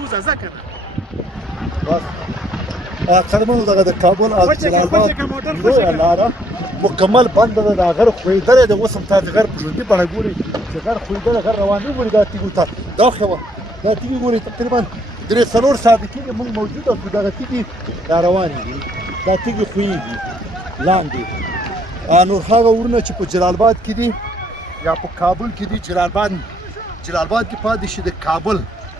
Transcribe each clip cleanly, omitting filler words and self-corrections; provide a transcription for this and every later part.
کوزه ځه که نه بس قدمونو دغه د کابل او جلال آباد لویه لاره مکمل بنده ده. دا غر ښویېدلی دی. اوس هم تاسې غر په ژوندي بڼه ګورئ چې غر ښویېدلی غر روان نه ګورئ. دا تیږو ته دا خوا دا تیږې ګورئ تقریبا 3-4 ساعته کېږي موږ موجود اوسو. دغه تیږې را روانې دي. دا تیږې ښویېږي لاندې. نور هغه ورونه چې په جلال آباد کې دي یا په کابل کې دي، جلال آباد کې پاتې شي، د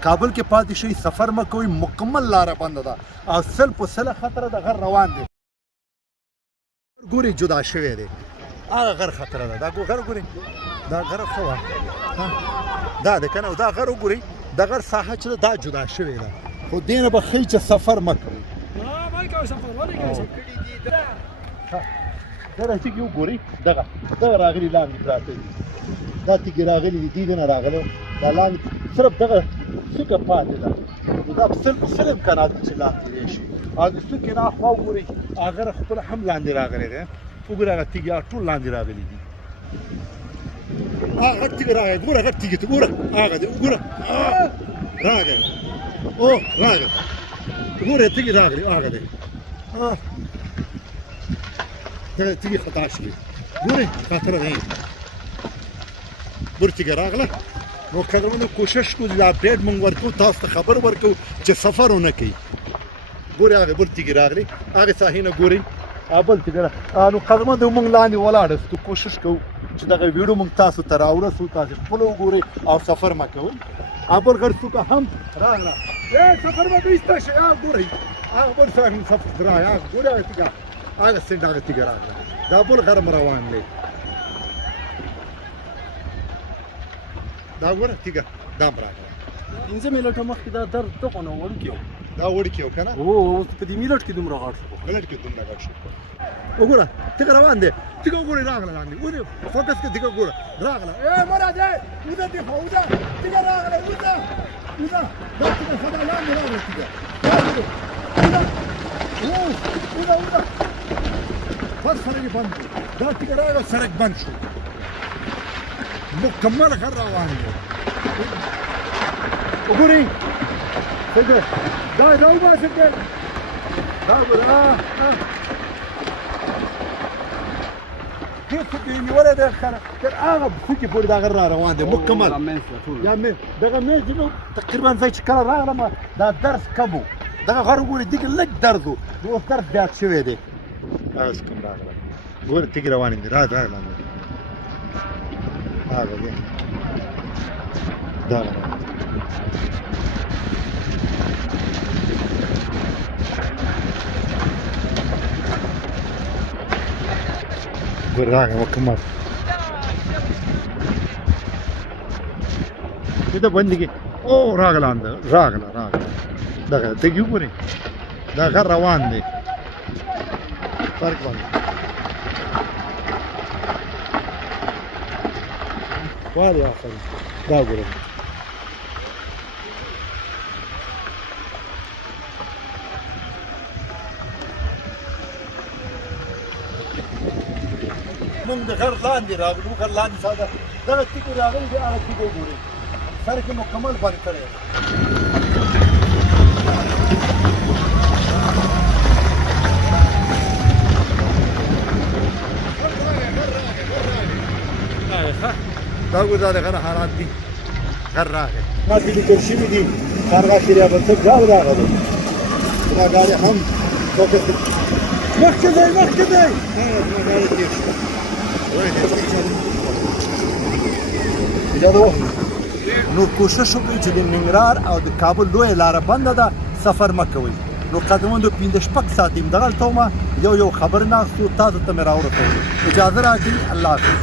کابل کې پاتې شي، سفر مه کوئ. مکمل لاره بنده ده او 100% خطره د غر روان دی. ګورئ جدا شوی دی. هغه غر خطره ده. دا غر ګورئ دا غر ښه وه دا دی که نه. دا غر وګورئ د غر ساحه چې ده دا جدا شوې ده. خو دې نه به ښایي چې سفر مه کوئ. دا تیږې وګورئ دغه راغلي لاندې پراته دي. دا تیږې راغلي دي دې نه راغلی دا لاندې صرف دغه څوکه پاتې ده. نو دا په 100% امکانات دي چې لاندې راشي. او د څوکې نه اخوا وګورئ هغه خپله هم لاندې راغلی دی. وګورئ هغه تیږې ټول لاندې راغلي دي. هغه تیږې راغلی ګوره هغه تیږې ته ګوره هغه دی وګوره راغی راغی ګوره تیږې راغلي هغه دی. دغه تیږې خطا شوې ګورئ خطره دی. ګوره تیږه راغله. نو قدرمنو کوشش کوو د اپډیټ مونږ ورکوو تاسو ته خبر ورکوو چې سفر ونه کوي. ګورئ هغې بل تیږې راغلي هغې ساحې نه ګورئ بل تیږه نو قدرمنو مونږ لاندې ولاړ یاستو کوشش کوو چې دغه ویډیو مونږ تاسو ته راورسوو. تاسې خپله وګورئ او سفر مه کوئ. بل غر څوکه هم راغله سفر به ایسته شئ. ګورئ هغه بل سفر راغی ګورئ هغه تیږه هغه سیند هغه تیږه راغله. دا بل غر م روان دی. دا ګوره تیږه دا هم راغله. 15 منټه مخکې دا درد دغه نه وړوکی و. دا وړوکی و که نه؟ اوس په دې منټ کې دومره غټ شو. منټ کې دومره غټ شو. وګوره تیږه روان دی. تیږه وګورئ راغله لاندې. ونیو فوکس کړه تیږه ګوره راغله. مه راځئ وځه دې خوا وځه تیږه راغله وځه دا تیږه ښه ده لاندې راغله تیږه وځه بس سړک یې بند کړو. دا تیږه راغله سړک بند شو. مکمل غر روان دی. وګورئ دا وباسئ دا ګوره دې څوکې یې نیولی دی تر هغه څوکې پورې دا غر را روان دی مکمل. یا دغه منځ نو تقریبا زه چې کله راغلم دا درس کم و. دغه غر وګورئ دېکې لږ درد و. نو اوس درس زیات شوی دی. هغه څه کوم راغله ګوره تیږې روانې دي راغله هغه دی دغه ګوره راغله مکمل. دا بندې کې راغله دغه تیږې وګورئ دا غر روان دی. فرق باندې والي آخر دا ګوره موږ د غر لاندې راغلو. غر لاندې ساده دغه تیږې راغلي دي. هغه تیږه وګورئ سړک یې مکمل بند کړی. دا ګوره دا د غره حالات دي. غر راغی ما کې لیکل شوي دي کارغه شریعه بنسټ ګاډ راغلی. دا ګاډی هم فوکس مخکې دی زما ګاډی تېر شو. اجازه واخلئ. نو کوشش وکړئ چې د ننګرهار او د کابل لویه لاره بنده ده سفر مه کوئ. نو قدموندو 5-6 ساعت یم دغلته ومه یو خبر ناست و تاسو ته مې راورسولو. اجازه راکړئ الله حافظ.